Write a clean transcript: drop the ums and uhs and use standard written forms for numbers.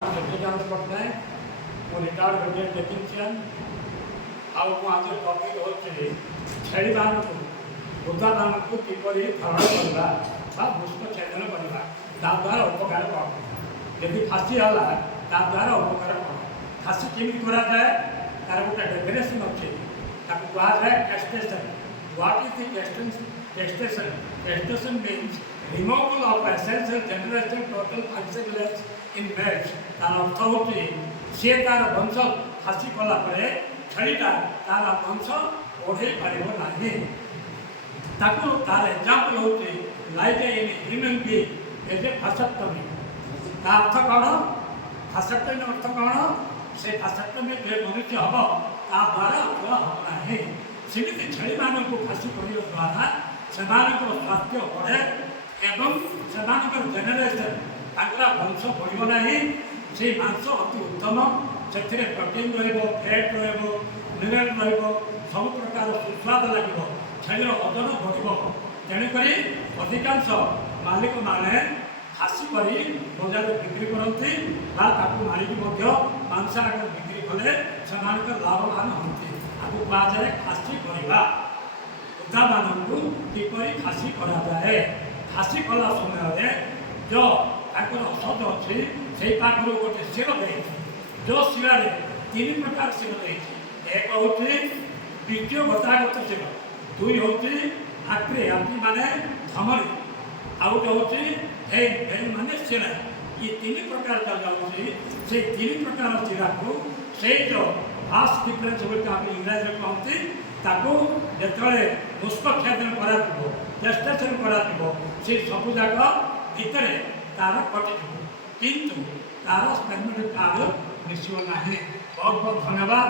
ସତ୍ୟକାନ୍ତ ପଟ୍ଟନାୟକ ମୁଁ retired veteran technician. ଆଉ ମୁଁ ଆଜିର ଟପିକ୍ ହେଉଛି ଛେଳିମାନଙ୍କୁ ବୃଦ୍ଧାମାନଙ୍କୁ କିପରି ଧରଣ କରିବା ବା ବୃଷ୍କ ଛେଦନ କରିବା, ତାଦ୍ୱାରା ଉପକାର କ'ଣ। ଯଦି ଫାଶୀ ହେଲା ତାଦ୍ୱାରା ଉପକାର କ'ଣ, ଫାଶୀ କେମିତି କରାଯାଏ ତାର ଗୋଟେ ଡେଫିନେସନ୍ ଅଛି। ତାକୁ କୁହାଯାଏ castration. What is the castration? Castration means removal of essential generational total functionless in males। ତାର ଅର୍ଥ ହେଉଛି ସିଏ ତାର ବଂଶ ଫାଶୀ କଲା ପରେ ଛେଳିଟା ତାର ବଂଶ ବଢ଼େଇ ପାରିବ ନାହିଁ। ତାକୁ ତାର ଏକ୍ଜାମ୍ପଲ୍ ହେଉଛି like in human being as a vasectomy. ତା ଅର୍ଥ କ'ଣ? ଭାଷକ୍ଟମି ଅର୍ଥ କ'ଣ? ସେ ଭାଷକ୍ଟମି ଯେ ମନୁଷ୍ୟ ହେବ ତା ଦ୍ୱାରା ଅଥବା ହେବ ନାହିଁ। ସେମିତି ଛେଳିମାନଙ୍କୁ ଫାଶୀ କରିବା ଦ୍ୱାରା ସେମାନଙ୍କର ସ୍ୱାସ୍ଥ୍ୟ ବଢ଼େ ଏବଂ ସେମାନଙ୍କର ଜେନେରେସନ୍ ତାଙ୍କର ବଂଶ ବଢ଼ିବ ନାହିଁ। ସେଇ ମାଂସ ଅତି ଉତ୍ତମ, ସେଥିରେ ପ୍ରୋଟିନ୍ ରହିବ, ଫ୍ୟାଟ୍ ରହିବ, ମିନେରାଲ୍ ରହିବ, ସବୁ ପ୍ରକାର ସୁସ୍ୱାଦ ଲାଗିବ, ଛେଳିର ଓଜନ ବଢ଼ିବ। ତେଣୁକରି ଅଧିକାଂଶ ମାଲିକମାନେ ଫାଶୀ କରି ବଜାରରେ ବିକ୍ରି କରନ୍ତି ବା ତାକୁ ମାରିକି ମଧ୍ୟ ମାଂସ ଆକାର ବିକ୍ରି କଲେ ସେମାନଙ୍କର ଲାଭବାନ ହୁଅନ୍ତି। ତାକୁ କୁହାଯାଏ ଫାଶୀ କରିବା। ବୃଦ୍ଧାମାନଙ୍କୁ କିପରି ଫାଶୀ କରାଯାଏ? ଫାଶୀ କଲା ସମୟରେ ଯେଉଁ ତାଙ୍କର ଔଷଧ ଅଛି ସେଇ ପାଖରୁ ଗୋଟେ ଶିର ଦେଇଛି। ଯେଉଁ ଶିରାରେ ତିନି ପ୍ରକାର ଶିର ଦେଇଛି। ଏକ ହେଉଛି ବୀର୍ଯ୍ୟ ଗତାଗତ ଶିର, ଦୁଇ ହେଉଛି ଆକ୍ରି ମାନେ ଧମନୀ, ଆଉ ଗୋଟେ ହେଉଛି ଭେନ୍ ମାନେ ଶିରା। ଏ ତିନି ପ୍ରକାର ଯାଉଛି। ସେଇ ତିନି ପ୍ରକାର ଶିରାକୁ ସେଇ ଯେଉଁ ଭାସ୍ ଡିଫରେନ୍ସ ବୋଲି ଆମେ ଇଂରାଜୀରେ କହନ୍ତି, ତାକୁ ଯେତେବେଳେ ବୃଷ୍କ ଛେଦନ କରାଯିବ, କ୍ୟାଷ୍ଟ୍ରେସନ୍ କରାଯିବ, ସେ ସବୁଯାକ ଭିତରେ ତାର କଟିଯିବ, କିନ୍ତୁ ତାର ସ୍ପେର୍ମେଟିକ୍ କାର୍ଡ ମିଶିବ ନାହିଁ। ବହୁତ ବହୁତ ଧନ୍ୟବାଦ।